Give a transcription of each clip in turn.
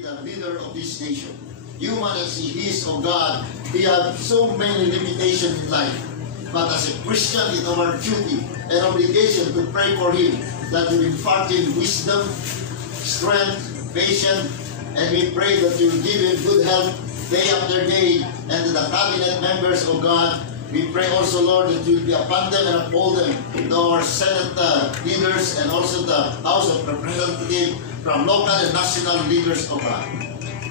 be the leader of this nation. Human as he is, oh God, he has so many limitations in life. But as a Christian, it's our duty and obligation to pray for him, that you impart him wisdom, strength, patience, and we pray that you give him good health day after day. And to the cabinet members, oh God, we pray also, Lord, that you will be upon them and uphold them, to our Senate leaders and also the House of Representatives, from local and national leaders, oh God.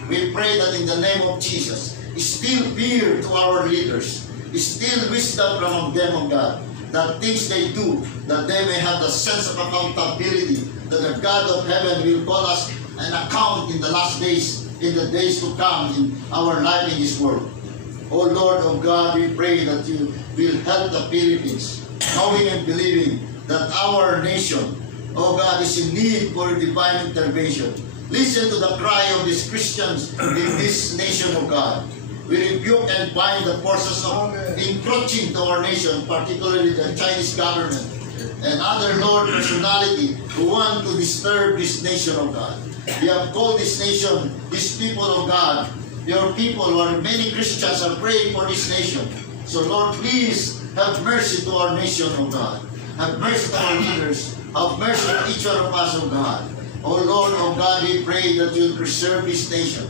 We pray that in the name of Jesus, still fear to our leaders, still wisdom from them, oh God, that things they do, that they may have the sense of accountability, that the God of heaven will call us an account in the last days, in the days to come in our life in this world. Oh Lord of God, we pray that you will help the Philippines, knowing and believing that our nation, oh God, is in need for divine intervention. Listen to the cry of these Christians in this nation, oh God. We rebuke and bind the forces of encroaching to our nation, particularly the Chinese government and other Lord personality who want to disturb this nation, oh God. We have called this nation, these people of God, your people, or many Christians are praying for this nation. So Lord, please have mercy to our nation, oh God. Have mercy to our leaders. Have mercy to each one of us, oh God. Oh Lord, oh God, we pray that you preserve this nation.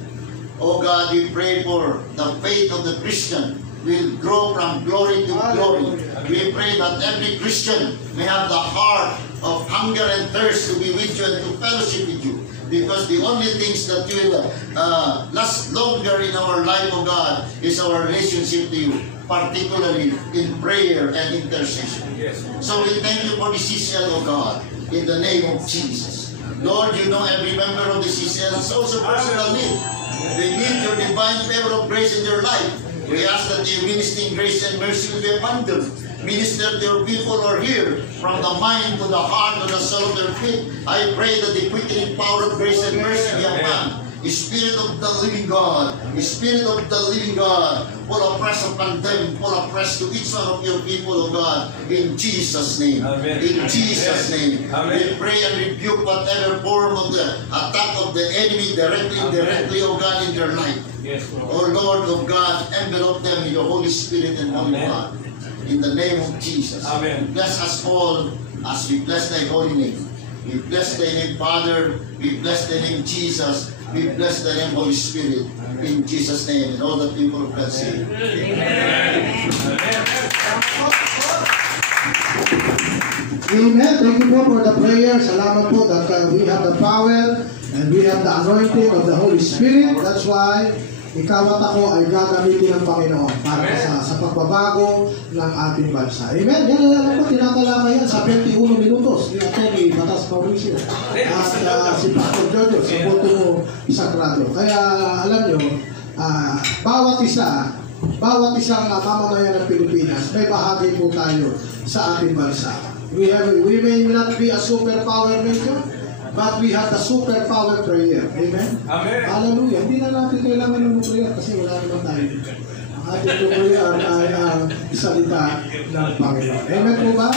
Oh God, we pray for the faith of the Christian will grow from glory to glory. We pray that every Christian may have the heart of hunger and thirst to be with you and to fellowship with you. Because the only things that will last longer in our life, oh God, is our relationship to you, particularly in prayer and intercession. Yes. So we thank you for the CCL, oh God, in the name of Jesus. Lord, you know every member of the CCL has also personal need. They need your divine favor of grace in their life. We ask that your ministering grace and mercy will be abundant. Minister to your people who are here, from the mind to the heart to the soul of their feet. I pray that the quickening power of grace and mercy be upon the Spirit of the living God, the Spirit of the living God, full afresh upon them, full afresh to each one of your people, oh God, in Jesus' name. Amen. In Jesus' name. Amen. We pray and rebuke whatever form of the attack of the enemy, directly, indirectly, oh God, in their life. Yes, Lord. Oh Lord of God, envelope them in your Holy Spirit and Holy God. In the name of Jesus. Amen. Bless us all as we bless thy holy name. We bless thy name, Father. We bless thy name, Jesus. We bless thy name, Holy Spirit. In Jesus' name. And all the people of God say, Amen. Amen. Thank you po for the prayer. Salamat po that we have the power and we have the anointing of the Holy Spirit. That's why ikaw at ako ay gagamitin ng Panginoon para sa pagbabago ng ating bansa. Amen? Yan alam ko, tinatalama yan sa 21 minutos ni Atty. Batas Mauricio at si Pastor Jojo sa Punto Sagrado. Kaya alam nyo, bawat isang mamamayan ng Pilipinas, may bahagi po tayo sa ating bansa. We may not be a superpower nation, but we have the superpower prayer. Amen? Amen. Hallelujah. Hindi na natin kailangan ng nuclear kasi wala naman tayo. Ang ating nuclear ay ang salita ng Panginoon. Amen po ba?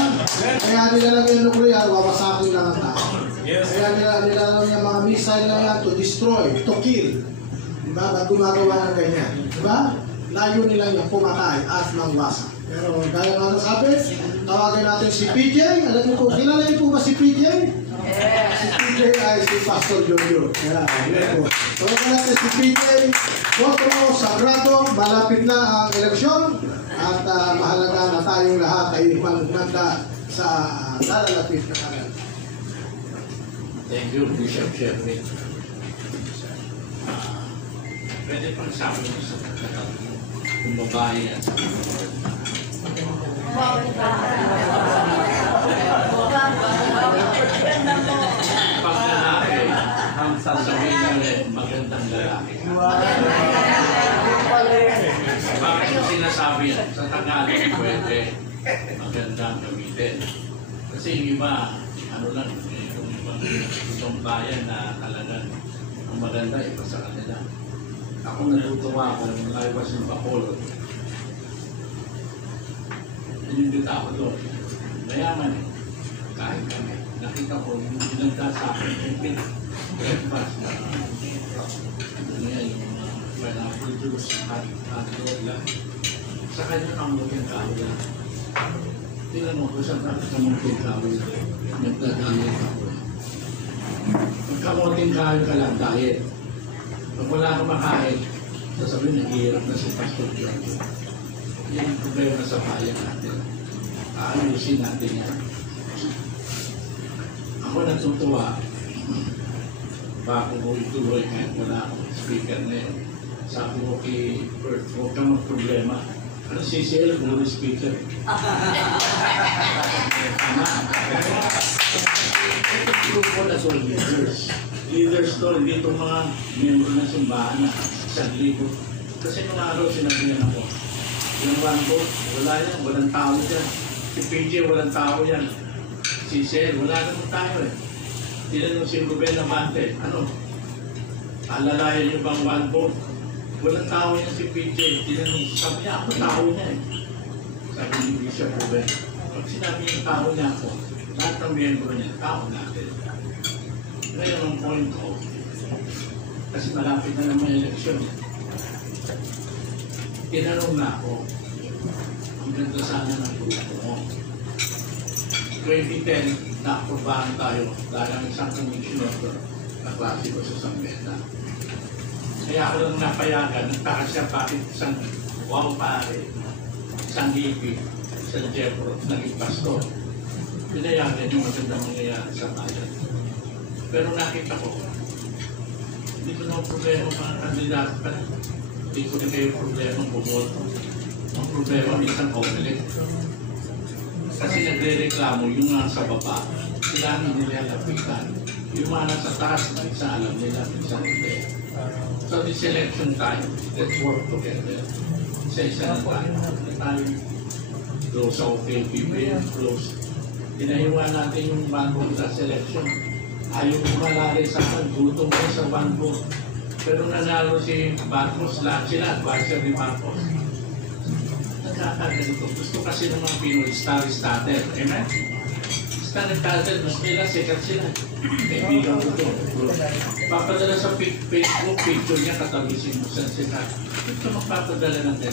Kaya nilalang yung nuclear, wawasakin lang ang tao. Kaya nilalang yung mga missile na yan to destroy, to kill. Diba? Ba't gumagawa ng ganyan? Diba? Layo nila yung pumatay at mangwasak. Pero gaya nga nasabi, tawagin natin si PJ. Alam niyo po, kilala niyo po ba si PJ? Si PJ ay si Pastor Jojo. So, natin si PJ, Punto Sagrado, malapit na ang eleksyon at mahalaga na tayong lahat ay magmanda sa nalalapit na kanan. Thank you, Bishop Sheffley. Pwede pang sabi mo sa kung babae at pag lalaki, ang sasabihin nila magandang lalaki. Bakit mo sinasabi yan? Sa Tagalog, pwede magandang gamitin. Kasi yung iba, ano lang, yung ibang bayan na talagang ang maganda, iba sa kanila. Ako natutuwa ko nung I was in Bacolod. Inimbita ako doon. Mayaman eh. Kahit kami. Nakita ko yung binagda sa akin. Yung breakfast na halos hotdog lang. Sa kanya kamuting kahoy lang. Tingnan mo kung saan kamuting kahoy lang. Nagdadayet ako. Pag kamuting kahoy ka lang, diet. Pag wala kang makain, sasabihin, naghihirap na si Pastor John. Yan ang problema sa bayan natin. Aayusin natin yan. Ako natutuwa. Bago ko ituloy kahit wala akong speaker na yun. Sabi ko kay Bert, huwag kang magproblema. Ano CCL kung wala speaker? Ito grupo na so leaders. Leaders to, hindi itong mga membro ng simbahan na isang libo. Kasi nung araw sinabihan ako, yung Wanbo, wala yan, walang tao dyan. Si PJ, walang tao yan. Si CCL, wala naman tayo eh. Tinanong si Ruben Amante, ano? Alalayan niyo bang Wanbo? Walang tao niya si PJ. Tinanong, sabi niya, ako tao niya eh. Sabi ni Bishop Ruben, pag sinabi yung tao niya ako, lahat ng miyembro niya, tao natin. Ngayon ang point ko, kasi malapit na naman yung eleksyon. Tinanong na ako, ang ganda sana ng grupo mo. 2010, na-aprobahan tayo dahil ang isang commissioner na klase ko sa Sambeta. Kaya ako lang napayagan, nagtaka siya bakit isang wow pare, isang hippie, isang Jeffro, naging pastor. Pinayagan yung magandang mangyayari sa bayan. Pero nakita ko, hindi ko na problema mga kandidato pa. Hindi ko na kayo problema bumoto. Ang problema minsan conflict. Kasi nagre-reklamo yung nasa baba, sila hindi nila lapitan. Yung mga nasa taas, minsan alam nila, minsan hindi. So this election time, let's work together. Isa-isa na tayo. Hindi tayo close sa OKPB, close. Tinayuan natin yung Wanbo sa selection. Ayaw kumalalay sa akin, gutom mo sa Wanbo. Pero nanalo si Marcos, lahat sila, advisor ni Marcos. Nagkakaganito. Gusto kasi ng mga Pinoy, starter. Amen? Starter, mas nila, sikat sila. Kaibigan ko ito. Papadala sa Facebook, picture niya, katabi si Musan sikat. Ito magpapadala natin.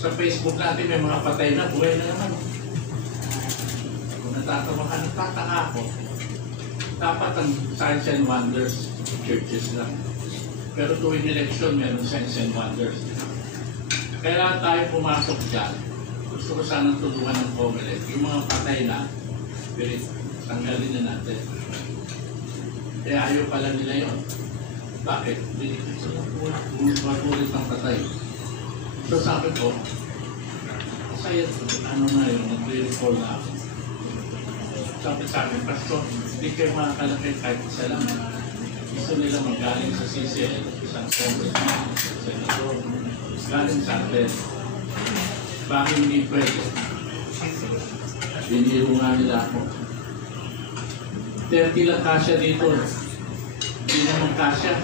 Sa Facebook natin, may mga patay na, buhay na naman. Kung natatawa ka, nagtataka ako. Dapat ang signs and wonders, churches lang. Pero tuwing election, meron signs and wonders. Kailangan tayo pumasok dyan. Gusto ko sanang tulungan ng Comelec. Yung mga patay na, tanggalin na natin. Kaya ayaw pala nila yun. Bakit? Gusto na ulit ng patay. So sabi ko, saya, ano na yun, nag-recall na ako. Sabi, Pastor, hindi kayo makakalapit kahit isa lang. Gusto nila magaling sa CCL, isang congressman, senador, galing sa atin. Bakit hindi pwede? Biniro nga nila ako. 30 lang kasya dito. Hindi naman kasya.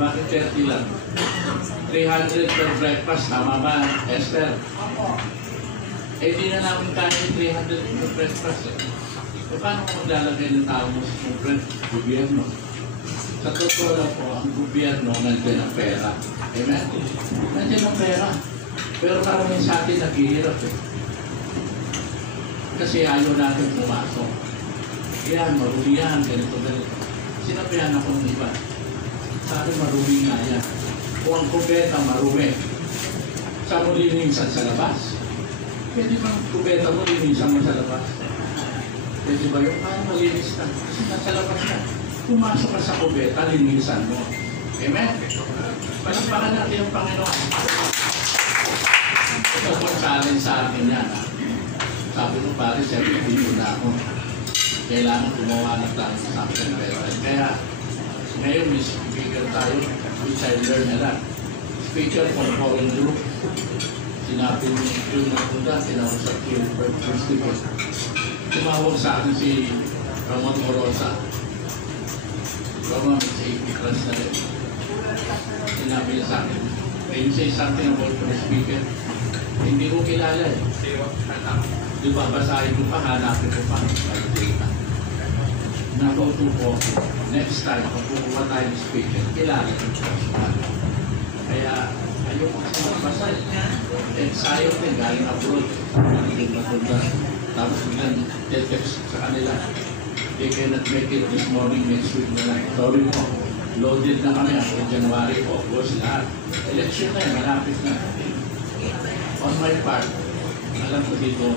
Bakit 30 lang? 300 per breakfast, tama ba, Esther? Eh, di na namin kaya 300 per breakfast. E paano kung maglalagay ng tao mo sa gobyerno? Sa totoo lang po, ang gobyerno nandiyan ang pera. Amen? Nandiyan ang pera. Pero karamihan sa atin naghihirap eh. Kasi ayaw natin pumasok. Yan, marumi yan, ganito. Sinabihan ako ng iba. Sabi, marumi nga yan. Kung ang kubeta marumi, sa mo linisan sa labas. Pwede bang kubeta mo linisan mo sa labas? Pwede ba yung kaya malinis ka? Kasi nasa labas ka. Pumasok ka sa kubeta, linisan mo. Amen? Palampakan natin ang Panginoon. Ito po challenge sa akin yan. Sabi ko pare, siyempre dito na ako. Kailangan gumawa na tayo sa akin. Kaya ngayon may speaker tayo, which I learned a lot. Speaker for foreign group. Sinabi mo yung napunta, kinausap yung first speaker. Tumawag sa akin si Ramon Morosa. Ramon, it's 80 plus na rin. Sinabi niya sa akin, can you say something about the speaker? Hindi ko kilala eh. Di ba, basahin ko pa, hanapin ko pa. Natuto ko, next time, pag kukuha tayo ng speaker, kilala ko. Kaya ayoko kasi magbasa. Ensayo din, galing abroad. Galing matunda. Tapos biglang text sa kanila. They cannot make it this morning, next week na lang. Sorry po. Loaded na kami after January, August, lahat. Election na yun, malapit na. On my part, alam ko dito,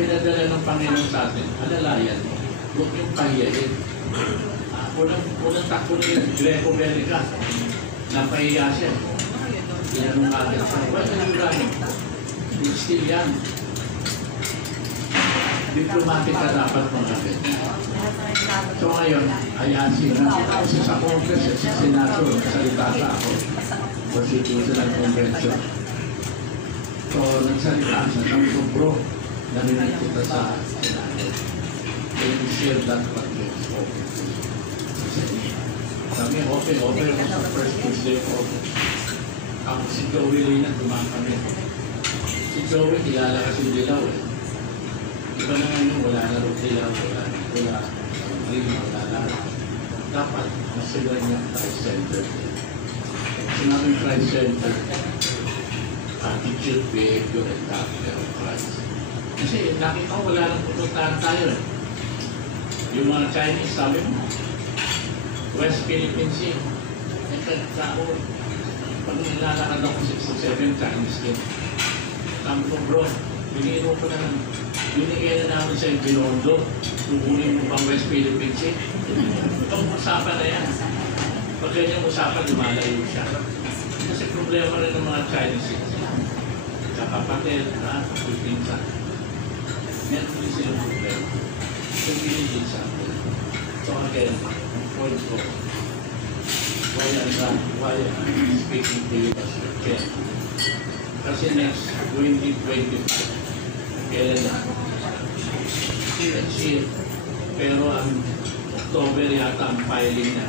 pinadala ng Panginoon sa atin, alalayan mo. Huwag yung pahiyayin. Unang takbo na yung Greco Bellica. Napahiya siya. Tinanong agad siya, what are you running? You're still young. Diplomatic ka dapat magkakit. So ngayon, ayan nakita ko siya sa Congress, sa Senado, nagsalita sa ako. Constitutional Convention. So nagsalita siya, sabi ko, bro, narinig kita sa Senado. Can you share that project? Sabi, okay ako sa first Tuesday of August. Ako si Joey Lina, dumaan kami. Si Joey, kilala kasi Dilaw eh. Iba na ngayon, wala na rin sila, wala na. Dapat, masila niya Christ Center. Sinabing Christ Center, attitude, behavior, and character of Christ. Kasi nakita ko wala nang pupuntahan tayo. Yung mga Chinese, sabi mo, West Philippine Sea, nagkakao, pag nilalakad ako 67 Chinese din. Sabi ko, bro, biniro ko na binigay na namin sa Binondo, tukunin mo pang West Philippine Sea. Itong usapan na yan. Pag ganyan usapan, lumalayo siya. Kasi problema rin ng mga Chinese. Kapatid, pinsan. Meron din silang problema. So, binigay sa akin. So, again, point ko, why I'm speaking to you as a friend. Kasi next 2025, kailan na? Let's see. Pero ang October yata ang filing na.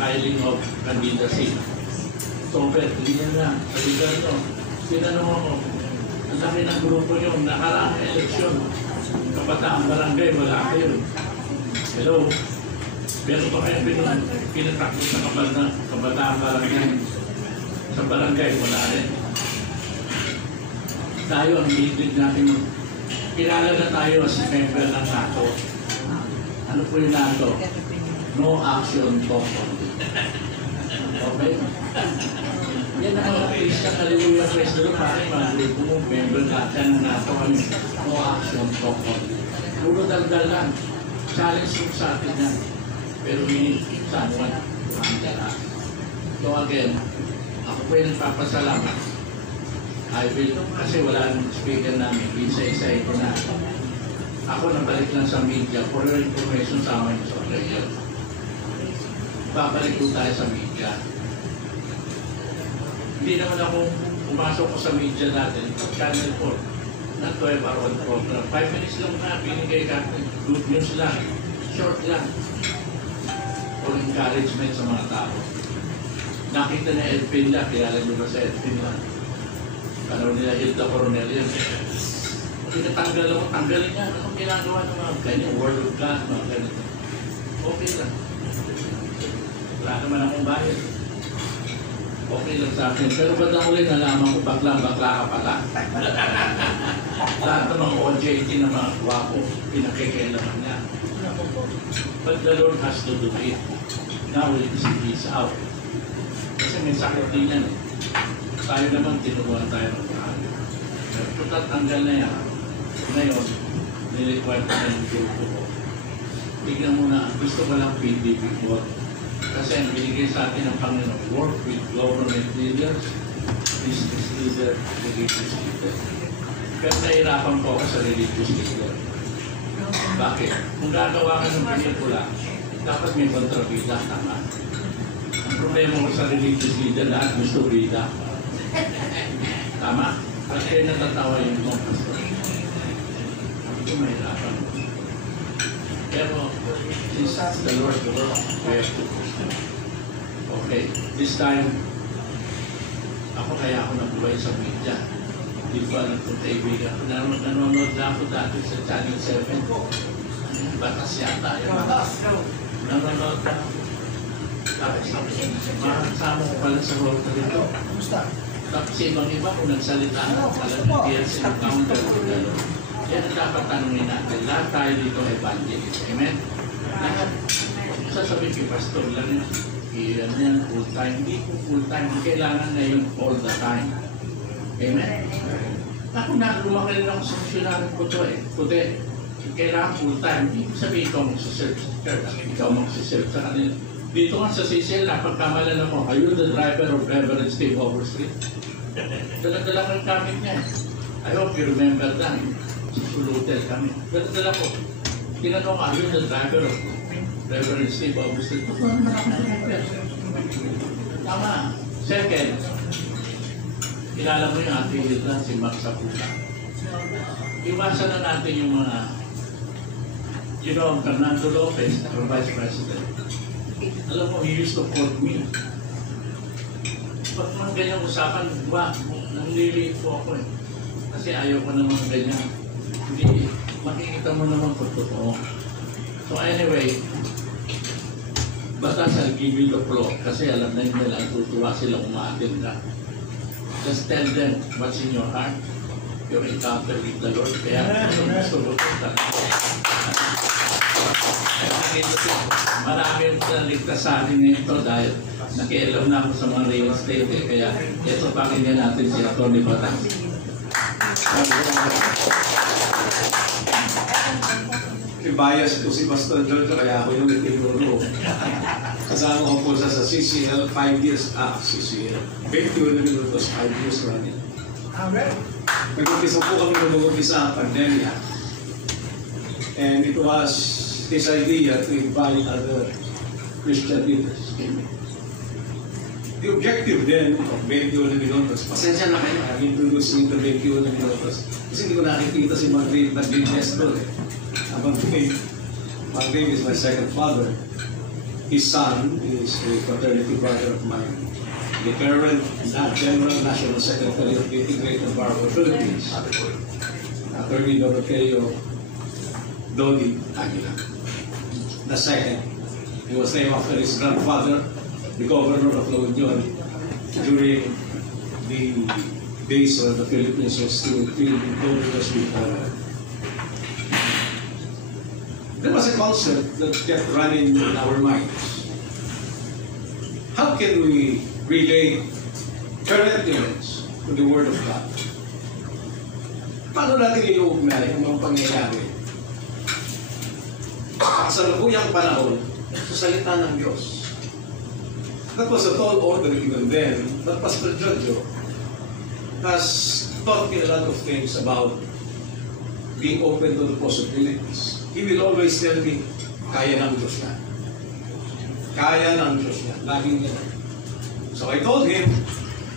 Filing of candidacy. October, hindi na. Saligan nyo. Tinanong ako, ang laki ng grupo nyo, nakaraang eleksyon. Kapataang barangay, wala kayo. Hello? Pero ba kayo pinatakot sa kabataan barangay? Sa barangay, wala rin. Tayo ang leader natin. Kilala na tayo as member ng NATO. Ano po yung NATO? No action, talk only. Okay? Yan ang Christian, hallelujah, praise the Lord. Parang mga grupo mo, member natin ng NATO. No action, talk only. Puro daldal lang. Challenge mo sa atin yan. Pero someone so again, ako po yung nagpapasalamat. I will, kasi wala nang speaker namin, isa-isa ito na. Ako nabalik lang sa media for your information sa amin sa prayer. Babalik po tayo sa media. Hindi naman ako pumasok ko sa media natin, Channel 4, na 12-hour program. 5 minutes lang na, binigay natin, good news lang, short lang. For encouragement sa mga tao. Nakita na Edwin lang, kilala nyo ba sa Edwin lang? Parang nila Hilda Coronel yan. Tinatanggal ako, tanggalin niya. Anong ginagawa ng mga ganyan? Word of God, mga ganito. Okay lang. Wala naman akong bayad. Okay lang sa akin. Pero ba't ang uli nalaman ko bakla ka pala? Lahat ng mga OJT na mga wapo, pinakikailaman niya. But the Lord has to do it. Now it is out. Kasi may sakit din yan eh. Tayo naman, tinubuhan tayo ng mahal. Pero tatanggal na yan. Ngayon, nilikwad ko na yung grupo ko. Tignan mo na, gusto ko lang PDP work. Kasi ang binigay sa atin ng Panginoon, work with government leaders, business leaders, religious leaders. Pero nahirapan po ako sa religious leader. Bakit? Kung gagawa ka ng pelikula, dapat may kontrabida, tama. Ang problema ko sa religious leader, lahat gusto bida. Tama? At kayo natatawa yung mga pastor. Ito mahirapan. Pero, since the Lord work, we have to push them. Okay, this time, ako kaya ako nabuhay sa media. Hindi ko alam kung kaibigan ko. Nanonood na ako dati sa Channel 7. Batas yata yun. Nanonood na ako. Tapos makakasama ko pala sa Rotary ito. Tapos ibang iba kung nagsalita na talagang yes, encounter ko gano'n. Yan ang dapat tanongin natin. Lahat tayo dito evangelist. Amen? Lahat. Sasabihin kay pastor lang yan, full time. Hindi po full time. Kailangan na yun all the time. Amen? Ako lumaki rin ako sa missionary ko to eh. Kundi, kailangan full time. Hindi sabihin ikaw magsiserve sa church. Ikaw magsiserve sa kanila. Dito nga sa CCL, napagkamalan ako, are you the driver of Reverend Steve Overstreet? Dala-dala ko yung gamit niya. I hope you remember that. Sa Sulutel kami. Dala-dala ko. Tinanong, are you the driver of Reverend Steve Overstreet? Ito naman ako sumipel. Tama. Second, kilala mo yung ating Hilda, si Max Sapula. Iwasan na natin yung mga, you know, Fernando Lopez, our Vice President. Alam mo, he used to quote me. Pag mga ganyang usapan, nangliliit po ako eh. Kasi ayaw ko naman ganyan. Hindi, makikita mo naman kung totoo. So anyway, basta I'll give you the floor. Kasi alam na nila, tutuwa sila umaatin ka. Just tell them what's in your heart. Your encounter with the Lord. Kaya gusto ko marami ang ligtas sa atin ngayon ito dahil nakialam na ako sa mga real estate eh. Kaya ito pakinggan natin si Atty. Batas. Bias ko si Pastor George kaya ako yung itinuro. Kasama ko po sa CCL 5 years. CCL. 21 minutos, 5 years running. Amen. Nag-umpisa po kami nag-umpisa ang pandemya. And it was his idea to invite other Christian leaders. The objective then of 21 minutos, pasensya na kayo, I'm introducing the 21 minutos. Kasi hindi ko nakikita si Magdalene Nestor eh. Magdalene is my second father. His son is a fraternity brother of mine. The current General National Secretary of the Integrated Bar of the Philippines, Attorney Doroteo Dodi Aguila. The second, he was named after his grandfather, the governor of La Union, during the days when the Philippines was still filled with governors before. There was a concept that kept running in our minds. How can we relate current events to the Word of God? Paano natin iuugnay ang mga pangyayari sa kasalukuyang panahon sa salita ng Diyos? That was a tall order even then, but Pastor Jojo has taught me a lot of things about being open to the possibilities. He will always tell me, kaya ng Diyos yan. Kaya ng Diyos yan. Laging yan. So I told him,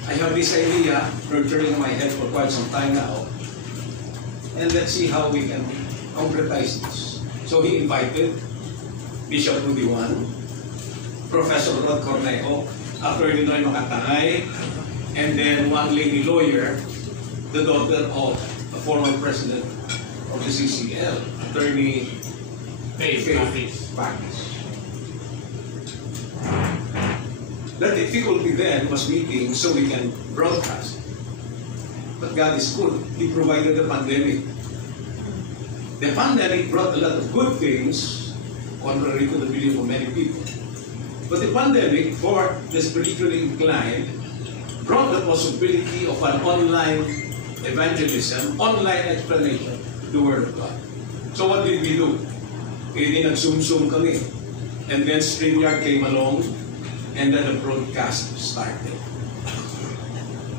I have this idea nurturing in my head for quite some time now. And let's see how we can concretize this. So he invited Bishop Rudy Juan, Professor Rod Cornejo, Attorney Noy Makatangay, and then one lady lawyer, the daughter of the former president of the CCL, Attorney Faith Bacchus. The difficulty then was meeting so we can broadcast. But God is good. He provided the pandemic. The pandemic brought a lot of good things, contrary to the belief of many people. But the pandemic, for the spiritually inclined, brought the possibility of an online evangelism, online explanation of the Word of God. So what did we do? Hindi nag-zoom kami. And then StreamYard came along, and then the broadcast started.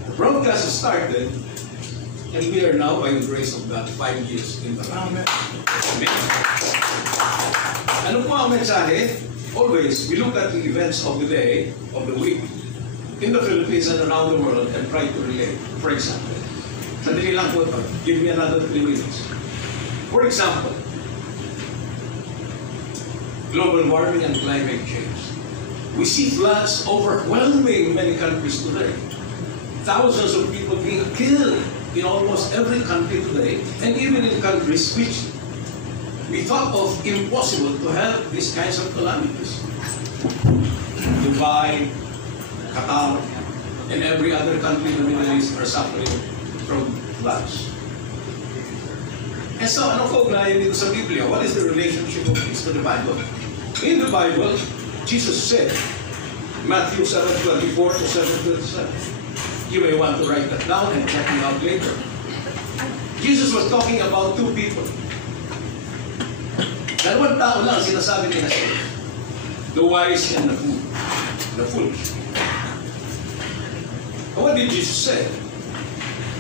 The broadcast started, and we are now, by the grace of God, 5 years in the Amen. Ano po ang mensahe? Always, we look at the events of the day, of the week, in the Philippines and around the world, and try to relate. For example, sandali lang po ito. Give me another 3 minutes. For example, global warming and climate change. We see floods overwhelming many countries today. Thousands of people being killed in almost every country today, and even in countries which we thought of impossible to have these kinds of calamities. The Dubai, Qatar, and every other country in the Middle East are suffering from floods. And so, ano ko ugnayan dito sa Biblia? What is the relationship of this to the Bible? In the Bible, Jesus said, Matthew 7:24 to 7:27. You may want to write that down and check it out later. Jesus was talking about two people. Dalawang tao lang sinasabi ni Jesus. The wise and the fool. The foolish. What did Jesus say?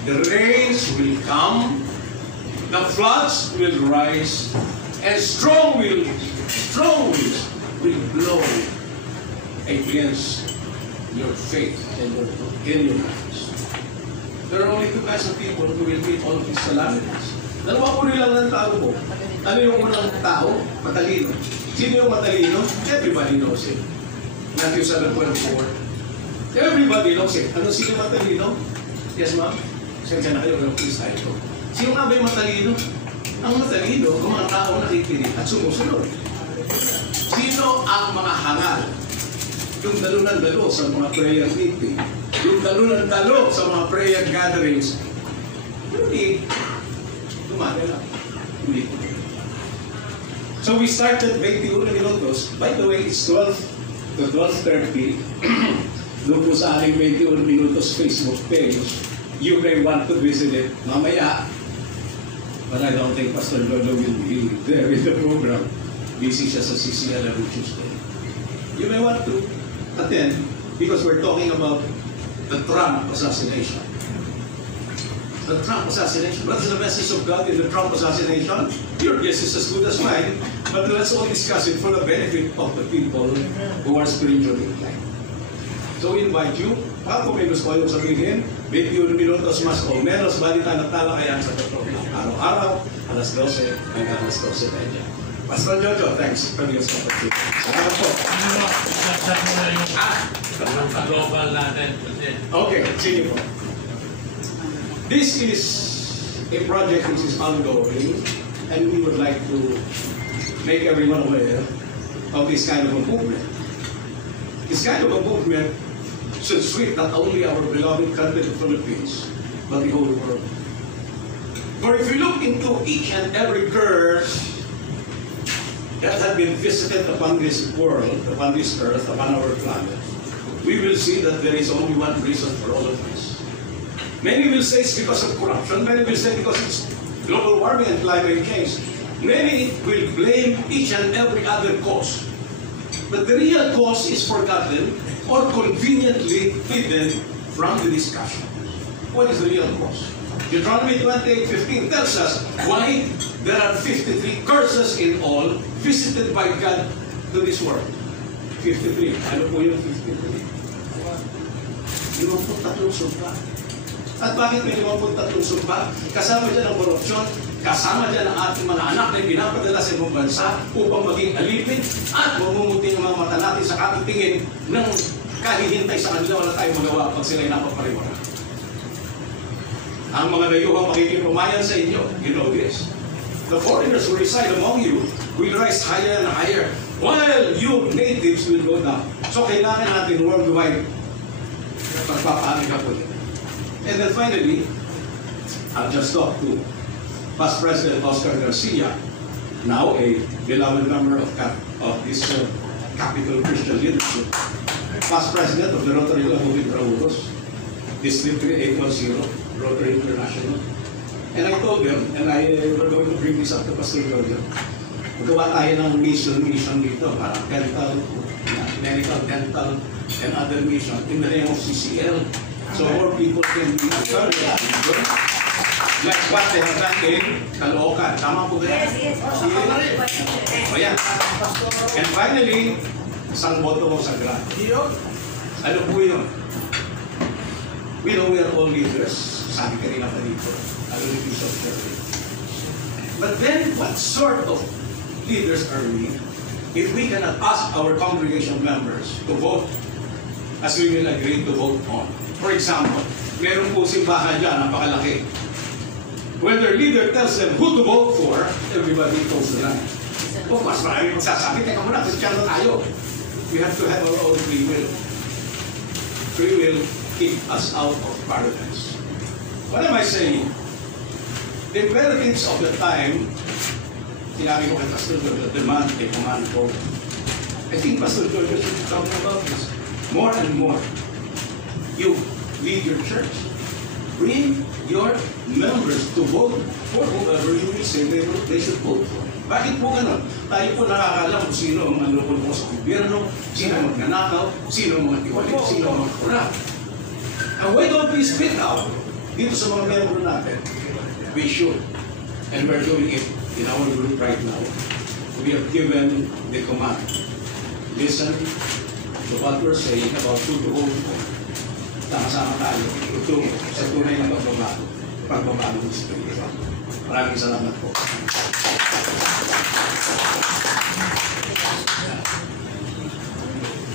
The rains will come, the floods will rise, and strong winds will blow against your faith and your lives. There are only two kinds of people who will meet all of these calamities. Dalawa uri lang ng tao mo. Ano yung unang tao? Matalino. Sino yung matalino? Everybody knows it. Matthew 7:24. Everybody knows it. Ano sino matalino? Yes, ma'am? Sensya na kayo, pero please tayo ito. Sino nga ba yung matalino? Ang matalino, ang mga tao nakikinig at sumusunod. Sino ang mga hangal? Yung dalo sa mga prayer meeting, yung dalo sa mga prayer gatherings, hindi, gumagala. Hindi. So we started 21 minutos. By the way, it's 12 to 12:30. Doon po sa aking 21 minutos Facebook page. You may want to visit it mamaya. But I don't think Pastor Lolo will be there in the program. Busy siya sa CCL every Tuesday. You may want to attend because we're talking about the Trump assassination. The Trump assassination. What is the message of God in the Trump assassination? Your guess is as good as mine, but let's all discuss it for the benefit of the people who are spiritually inclined. So we invite you, baka kung may gusto kayong sabihin, 21 minutos mas o menos, balita na talakayan sa program. Araw-araw, alas 12 hanggang alas 12:30. Pastor Jojo, thanks for your support. Salamat po. Global natin. Okay, sige po. This is a project which is ongoing, and we would like to make everyone aware of this kind of a movement. This kind of a movement should sweep not only our beloved country, the Philippines, but the whole world. For if you look into each and every curse that had been visited upon this world, upon this earth, upon our planet, we will see that there is only one reason for all of this. Many will say it's because of corruption. Many will say because it's global warming and climate change. Many will blame each and every other cause. But the real cause is forgotten or conveniently hidden from the discussion. What is the real cause? Deuteronomy 28:15 tells us why there are 53 curses in all visited by God to this world. 53. Ano po yung 53? 53 sumpa. At bakit may 53 sumpa? Kasama dyan ang korupsyon, kasama dyan ang ating mga anak na pinapadala sa ibang bansa upang maging alipin at mamumuti ng mga mata natin sa katitingin ng kahihintay sa kanila, wala tayong magawa pag sila'y napapariwara. Ang mga dayuhang makikipumayan sa inyo, you know this. The foreigners who reside among you will rise higher and higher, while you natives will go down. So kailangan natin worldwide pagpapanig ako din. And then finally, I'll just talk to Past President Oscar Garcia, now a beloved member of this Capital Christian Leadership, Past President of the Rotary Club of Intramuros, District 810, Rotary International. And I told them, and we're going to bring this up to Pastor Giorgio, magawa tayo ng mission dito, para dental, medical, dental, and other mission in the name of CCL. So more people can be encouraged. Like what they have done in Caloocan. Tama po ba? Yes. O yan. And finally, isang boto mo sa grant. Ano po yun? We know we are all leaders. Sabi ka rin ako dito. Ano ni Bishop Sherry. But then, what sort of leaders are we if we cannot ask our congregation members to vote as we will agree to vote on? For example, meron po simbahan dyan, napakalaki. When their leader tells them who to vote for, everybody goes to line. O, mas marami magsasabi, teka muna, Kristiyano tayo. we have to have our own free will. Free will keep us out of paradise. What am I saying? The benefits of the time, sinabi ko kay Pastor George, the man, the command go. I think Pastor George should be talking about this more and more. You lead your church. Bring your members to vote for whoever you will say they should vote for. Bakit po ganun? Tayo po nakakala kung sino ang manluloko sa gobyerno, sino ang magnanakaw, sino ang matiwalik, sino ang magkurap. And why don't we speak out dito sa mga membro natin? We should. And we're doing it in our group right now. We have given the command. Listen to what we're saying about who to vote for. Sama-sama tayo ito sa tunay na pagbabago ng Espiritu. Maraming salamat po.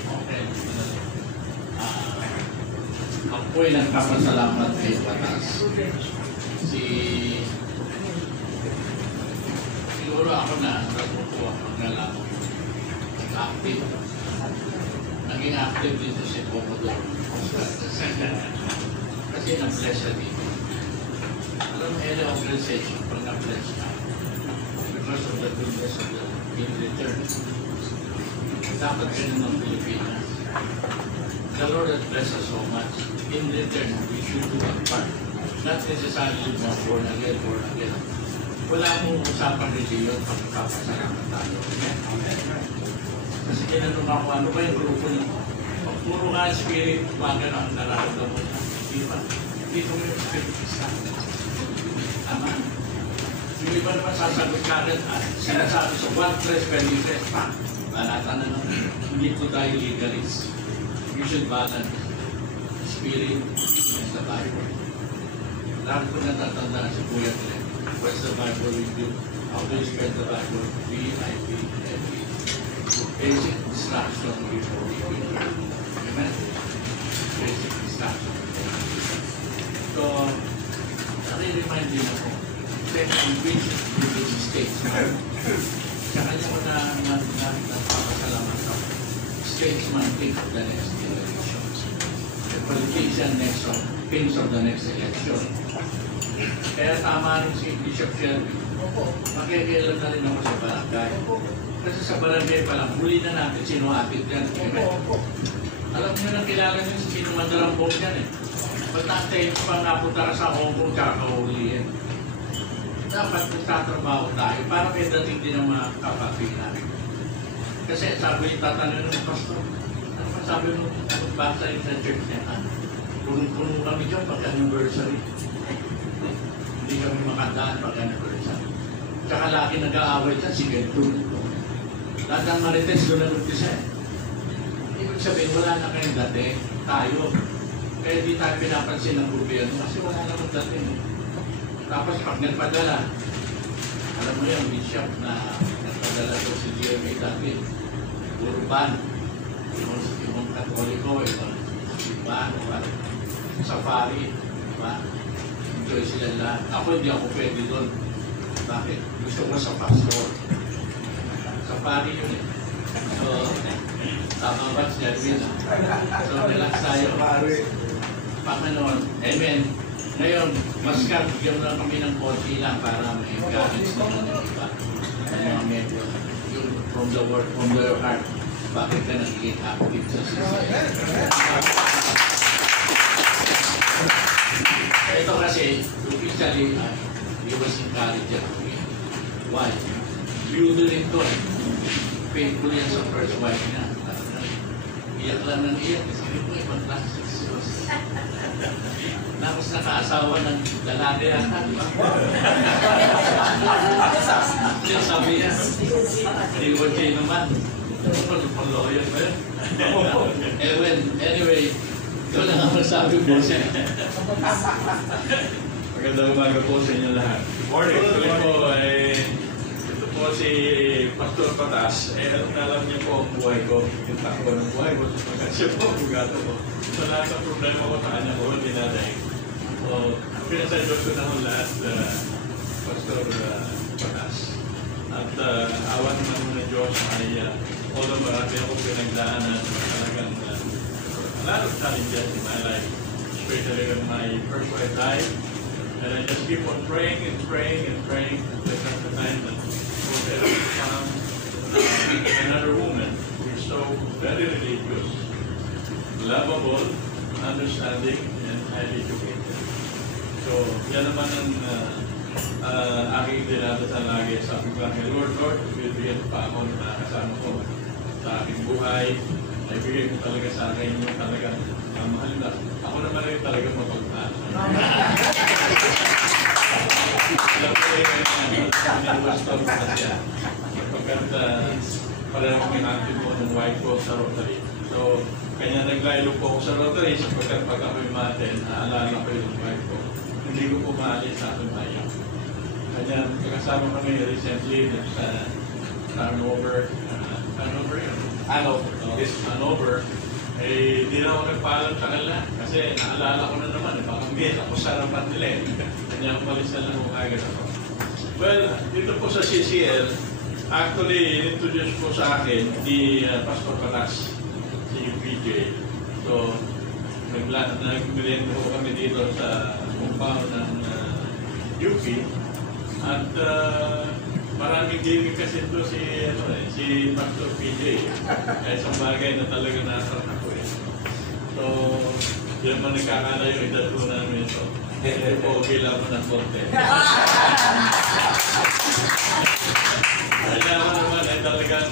Okay. Ako'y nagpapasalamat kay Patas. Siguro ako na natutuwa pag nalaman. Active. Naging active dito si Commodore. Kasi na-bless siya dito. Alam mo, any organization, pag na-bless ka, because of the goodness of the in return, dapat ganun ng Pilipinas. The Lord has blessed us so much. In return, we should do our part. Not necessarily born again. Wala mong usapang religion pag kapasalamat tayo. Kasi tinanong ako, ano ba yung grupo niyo? Puro nga spirit, baga ang nararamdaman mo. Di ba? Hindi ko may spirit isa. Tama. Yung iba naman sasagot ka rin at sinasabi sa one press, pwede press pa. Balata na naman. Hindi po tayo legalist. You should balance spirit and the Bible. Lagi ko natatandaan si Kuya Glenn. What's the Bible with you? How do you spend the Bible? V-I-B-L-E. Basic instruction before we begin. Amen? Basic instruction. So, nare-remind din ako. Second, which is statesman. Sa kanya ko nagpapasalamat ako. Statesman think of the next election. The politician thinks of the next election. Kaya tama rin si Bishop Shelby. Makikialam na rin ako sa barangay. Kasi sa barangay pa lang, huli na natin sino atit yan. Alam nyo na kilala nyo sino mandarang bomb yan eh. Ba't natin pang napunta ka sa Hong Kong tsaka huliin? Dapat magtatrabaho tayo para may dating din ang mga kapatid namin. Kasi sabi yung tatanong ng pastor, ano ba sabi mo, magbasa yung sa church niya, punong-punong kami dyan pag-anniversary. Hindi kami makandaan pag-anniversary. Tsaka lagi nag-aaway dyan, si Gentune. Lahat ng marites doon ang umpisa. Ibig sabihin, wala na kayong dati, tayo. Kaya di tayo pinapansin ng gobyerno kasi wala naman dati. Tapos pag nagpadala, alam mo yung bishop na nagpadala ko si GMA dati, urban, yung katoliko, yung iba, safari, diba? Enjoy sila lahat. Ako hindi ako pwede doon. Bakit? Gusto ko sa pastor. Safari yun eh. So, tama ba siya rin? So, relax tayo. Panginoon, amen. Ngayon, mas bigyan lang kami ng konti lang para ma-encourage naman ng iba. Ang mga medyo, yung from the word, from your heart, bakit ka nagiging active sa sisiya? Ito kasi, officially, he was encouraged to me. Why? Beauty rin to eh. Painful yan sa first wife niya. Iyak lang ng iyak. Kasi hindi po ibang klase. Tapos nakaasawa ng dalaga yata, di ba? Sabi niya, hindi ko siya naman. Pang-lawyer ba yun? Anyway, ito lang ang masabi po siya. Magandang umaga po sa inyo lahat. Morning. Tuloy po, ito po si Pastor Patas. Alam na alam niyo po ang buhay ko. Yung takbo ng buhay ko. Pagkat siya po, bugato ko. So lahat ng problema ko sa kanya ko, dinadaig. So, pinasadot ko na ho lahat, Pastor Patas. At awan naman ng Diyos ay although marami akong pinagdaanan, talagang a lot of challenges in my life, especially when my first wife died. And I just keep on praying and praying and praying. There's the time that God ever found another woman who is so very religious, lovable, understanding, and highly educated. So, yan naman ang aking dinadasal lagi. Sabi ko lang, Lord, bibigyan pa ako ng nakasama ko sa aking buhay. Ibigay mo talaga sa akin yung talagang mahal na. Ako naman rin talaga mapagmahal. Alam ko iniwastor ko na siya. Pagkat parang minantin mo ng wife ko sa Rotary. So, kanya naglaylo po ako sa Rotary sapagkat pag ako'y matin, naalala ko yung wife ko. Hindi ko pumaalis sa aking bayan. Kanya, kasama kami recently sa Hanover yun. Hanover. Eh, di na ako nagpaalam sa kanila. Kasi naalala ko na naman, baka miss ako sa harapan nila eh. Kanya umalis na lang kung agad ako. Well, dito po sa CCL, actually, in-introduce po sa akin ni Pastor Patas, si UPJ. So, nag-merienda po kami dito sa compound ng UP. At maraming giving kasi ito si Pastor PJ. Kaya isang bagay na talaga nasa ako eh. So, yan man nagkakala yung edad ko namin ito. Okay lang mo ng konti. Kaya naman ay talagang